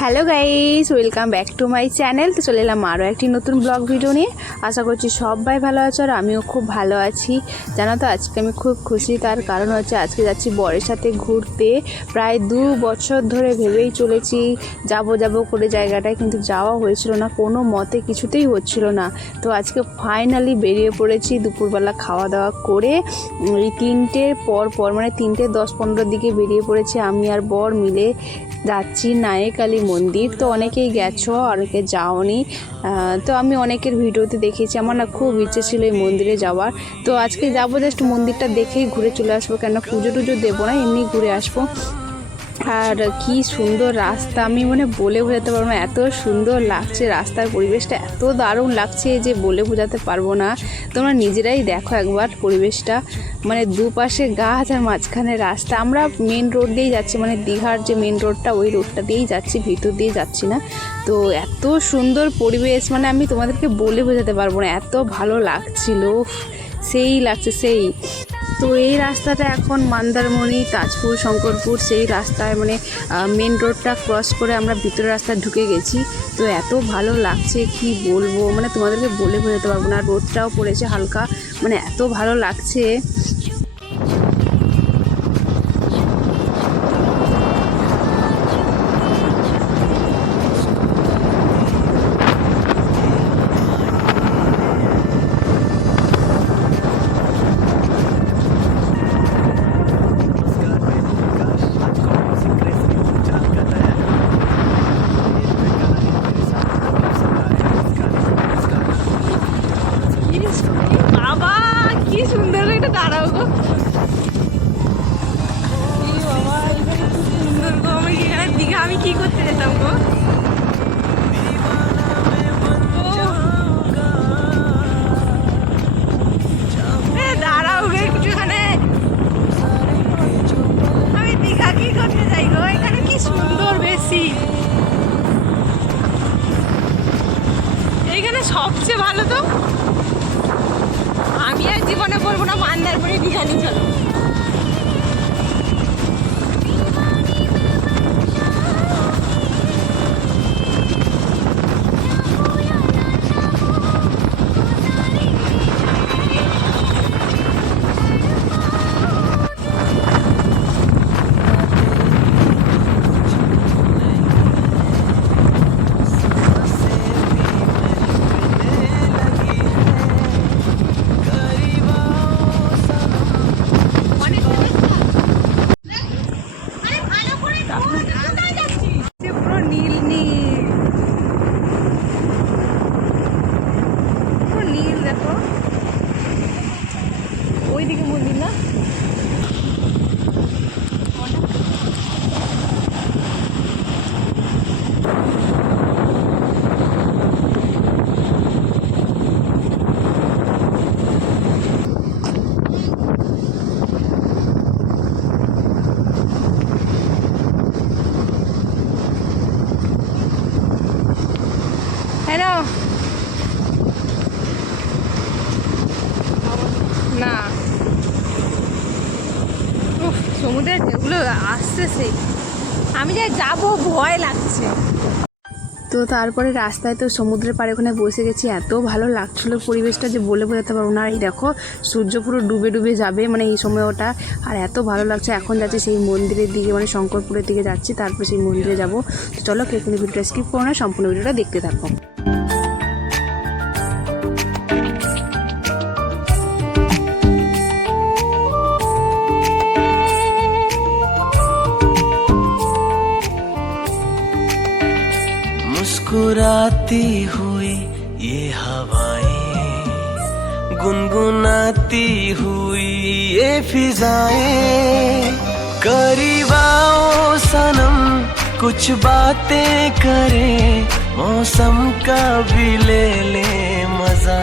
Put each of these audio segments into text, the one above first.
Hello guys welcome back to my channel তো চলে এলাম আরও একটি নতুন ব্লগ ভিডিও নিয়ে। আশা করছি সবাই ভালো আছো আর আমিও খুব ভালো আছি। জানো তো, আজকে আমি খুব খুশি। তার কারণ হচ্ছে আজকে যাচ্ছি বরের সাথে ঘুরতে। প্রায় দু বছর ধরে ভেবেই চলেছি যাব যাব করে জায়গাটায়, কিন্তু যাওয়া হয়েছিল না। কোনো মতে কিছুতেই হচ্ছিল না। তো আজকে ফাইনালি বেরিয়ে পড়েছি দুপুরবেলা খাওয়া দাওয়া করে তিনটের পর পর মানে তিনটে দশ পনেরোর দিকে বেরিয়ে পড়েছি আমি আর বর মিলে। যাচ্ছি নায়েকালী মন্দির। তো অনেকেই গেছো, অনেকে যাওনি। তো আমি অনেকের ভিডিওতে দেখেছি, আমার না খুব ইচ্ছে ছিল এই মন্দিরে যাওয়ার। তো আজকে যাব জাস্ট মন্দিরটা দেখেই ঘুরে চলে আসব কেন পুজো টুজো দেবো না, এমনি ঘুরে আসব। আর কি সুন্দর রাস্তা। আমি মানে বলে বোঝাতে পারব না, এত সুন্দর লাগছে রাস্তার পরিবেশটা, এত দারুণ লাগছে যে বলে বোঝাতে পারব না। তোমরা নিজেরাই দেখো একবার পরিবেশটা মানে দুপাশে গাছ আর মাঝখানে রাস্তা। আমরা মেন রোড দিয়েই যাচ্ছি মানে দীঘার যে মেন রোডটা ওই রোডটা দিয়েই যাচ্ছি, ভিতর দিয়ে যাচ্ছি না। তো এত সুন্দর পরিবেশ মানে আমি তোমাদেরকে বলে বোঝাতে পারব না, এত ভালো লাগছিল সেই লাগছে, সেই। তো এই রাস্তাটা এখন মন্দারমণি, তাজপুর, শঙ্করপুর সেই রাস্তায় মানে মেন রোডটা ক্রস করে আমরা ভিতরের রাস্তায় ঢুকে গেছি। তো এত ভালো লাগছে, কি বলব? মানে তোমাদেরকে বলে বোঝাতে পারব না রোদটাও পড়েছে হালকা। মানে এত ভালো লাগছে। আমি কি করতে যেতাম গো? দাঁড়াও একটুখানে। আমি দীঘা কি করতে যাই গো? এখানে কি সুন্দর বেশি। এইখানে সবচেয়ে ভালো তো। আমি আর জীবনে বলব না, মান্দারমণি দীঘা নিয়ে চলো। সমুদ্রের ঢেউগুলো সেই। আমি যে যাব, ভয় লাগছে। তো তারপরে রাস্তায় তো সমুদ্রের পাড়ে ওখানে বসে গেছি। এত ভালো লাগছিল পরিবেশটা যে বলে বোঝাতে পারব না। এই দেখো, সূর্য পুরো ডুবে ডুবে যাবে মানে এই সময় ওটা। আর এত ভালো লাগছে, এখন যাচ্ছি সেই মন্দিরের দিকে মানে শঙ্করপুরের দিকে যাচ্ছি, তারপর সেই মন্দিরে যাব। তো চলো কে কোনো ভিডিওটা স্কিপ করো না, সম্পূর্ণ ভিডিওটা দেখতে থাকো। मुस्कुराती हुई ये हवाएँ, गुनगुनाती हुई ये फिजाएँ। करीब आओ सनम कुछ बातें करें, मौसम का भी ले ले मज़ा।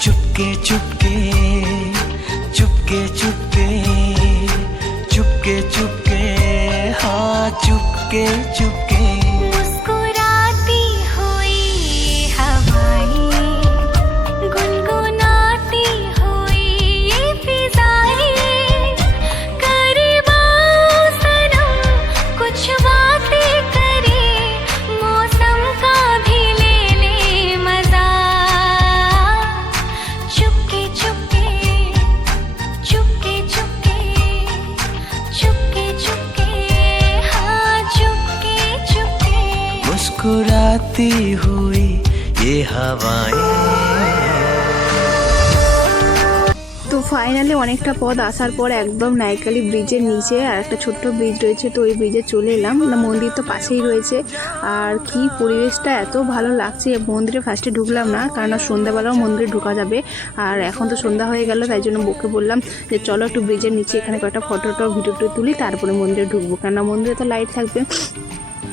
चुपके चुपके चुपके चुपके चुपके चुपके हाँ चुपके चुपके। मुस्कुराती हुई ये हवाएं তো ফাইনালি অনেকটা পথ আসার পর একদম নাইকালি ব্রিজের নিচে আর একটা ছোট্ট ব্রিজ রয়েছে তো ওই ব্রিজে চলে এলাম না মন্দির তো পাশেই রয়েছে আর কি পরিবেশটা এত ভালো লাগছে মন্দিরে ফার্স্টে ঢুকলাম না কারণ সন্ধ্যাবেলাও মন্দিরে ঢোকা যাবে আর এখন তো সন্ধ্যা হয়ে গেল তাই জন্য বউকে বললাম যে চলো একটু ব্রিজের নিচে এখানে কয়েকটা ফটোটা ভিডিওটা তুলি তারপরে মন্দিরে ঢুকবো কেননা মন্দিরে তো লাইট থাকবে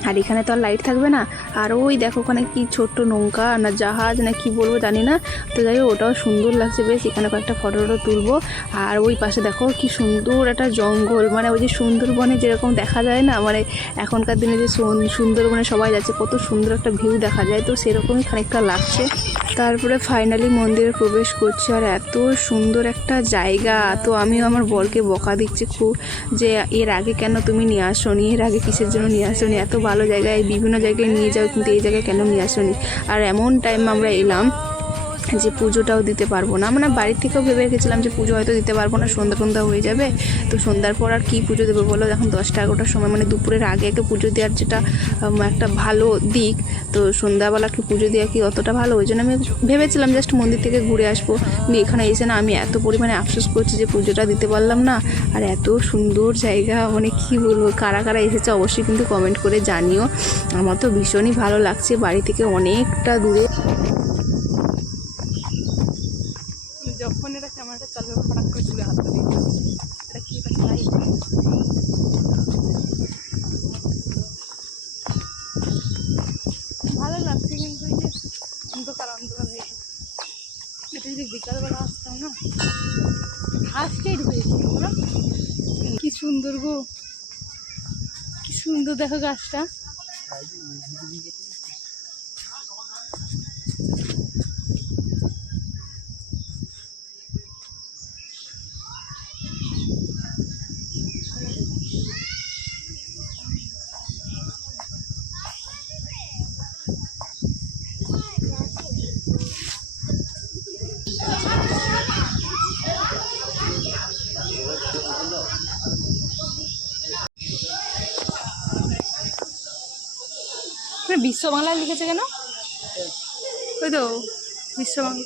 আর এখানে তো আর লাইট থাকবে না। আর ওই দেখো ওখানে কি ছোট্ট নৌকা না জাহাজ না কি বলব জানি না। তো যাই ওটাও সুন্দর লাগছে বেশ। এখানে কয়েকটা ফটো টটো তুলবো। আর ওই পাশে দেখো কি সুন্দর একটা জঙ্গল। মানে ওই যে সুন্দরবনে যেরকম দেখা যায় না মানে এখনকার দিনে যে সুন- সুন্দরবনে সবাই যাচ্ছে, কত সুন্দর একটা ভিউ দেখা যায়। তো সেরকমই খানিকটা লাগছে। তারপরে ফাইনালি মন্দিরে প্রবেশ করছি আর এত সুন্দর একটা জায়গা। তো আমিও আমার বরকে বকা দিচ্ছি খুব যে, এর আগে কেন তুমি নিয়ে আসোনি? এর আগে কিসের জন্য নিয়ে আসোনি? এত ভালো জায়গায়, বিভিন্ন জায়গায় নিয়ে যাও, কিন্তু এই জায়গায় কেন নিয়ে আসোনি? আর এমন টাইম আমরা এলাম যে পুজোটাও দিতে পারব না। মানে বাড়ির থেকেও ভেবে রেখেছিলাম যে পুজো হয়তো দিতে পারব না, সন্ধ্যা সন্ধ্যা হয়ে যাবে। তো সন্ধ্যার পর আর কী পুজো দেবো বলো? এখন দশটা এগারোটার সময় মানে দুপুরের আগে আগে পুজো দেওয়ার যেটা একটা ভালো দিক, তো সন্ধ্যাবেলা কি পুজো দেওয়া কি অতটা ভালো? ওই জন্য আমি ভেবেছিলাম জাস্ট মন্দির থেকে ঘুরে আসব। এখানে এসে না আমি এত পরিমাণে আফসোস করছি যে পুজোটা দিতে পারলাম না। আর এত সুন্দর জায়গা মানে কি বলব, কারা কারা এসেছে অবশ্যই কিন্তু কমেন্ট করে জানিও। আমার তো ভীষণই ভালো লাগছে, বাড়ি থেকে অনেকটা দূরে। এটা ক্যামেরাটা চালু করে চুলে হাত দিয়ে এটা কি খাই ভালো লাগছে কিন্তু এই যে অন্ধকার অন্ধকার হয়ে এটা যদি বিকালবেলা আসতাম না ফার্স্টেই ঢুকেছি না কি সুন্দর গো কি সুন্দর দেখো গাছটা মানে বিশ্ববাংলায় লিখেছে কেন? ওই তো, বিশ্ববাংলা।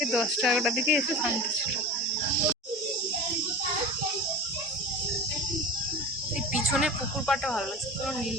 এই দশটা এগারোটার দিকে এসে শান্তি ছিল। পিছনে পুকুর পাড়টা ভালো লাগছে, পুরো নীল।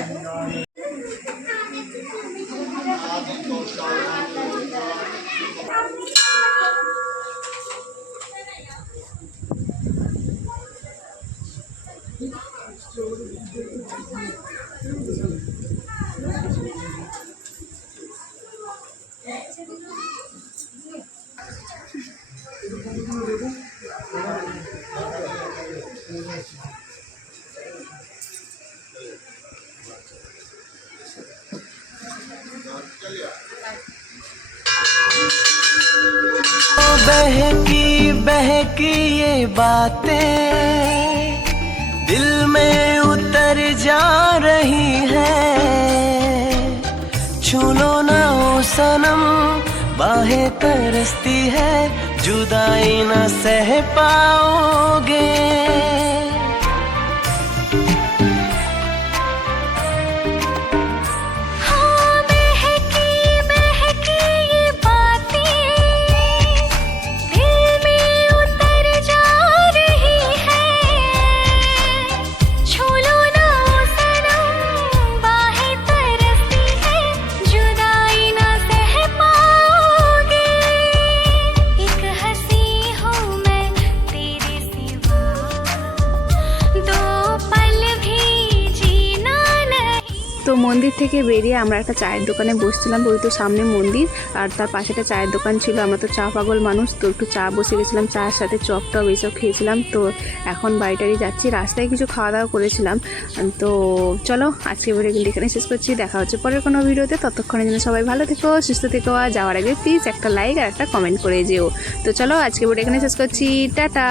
बहकी बहकी ये बातें दिल में उतर जा रही है। छूलो ना ओ सनम, बाहें तरसती है, जुदाई ना सह पाओगे। থেকে বেরিয়ে আমরা একটা চায়ের দোকানে বসছিলাম ওই তো সামনে মন্দির, আর তার পাশে একটা চায়ের দোকান ছিল। আমরা তো চা পাগল মানুষ, তো একটু চা বসে গেছিলাম চার সাথে চপ টপ এইসব খেয়েছিলাম। তো এখন বাড়িটারি যাচ্ছি, রাস্তায় কিছু খাওয়া দাওয়া করেছিলাম। তো চলো আজকে ভিডিও কিন্তু এখানে শেষ করছি। দেখা হচ্ছে পরের কোনো ভিডিওতে। ততক্ষণের জন্য সবাই ভালো থেকো, সুস্থ থেকো, আর যাওয়ার আগে প্লিজ একটা লাইক আর একটা কমেন্ট করে যেও। তো চলো আজকে ভিডিও এখানে শেষ করছি। টাটা!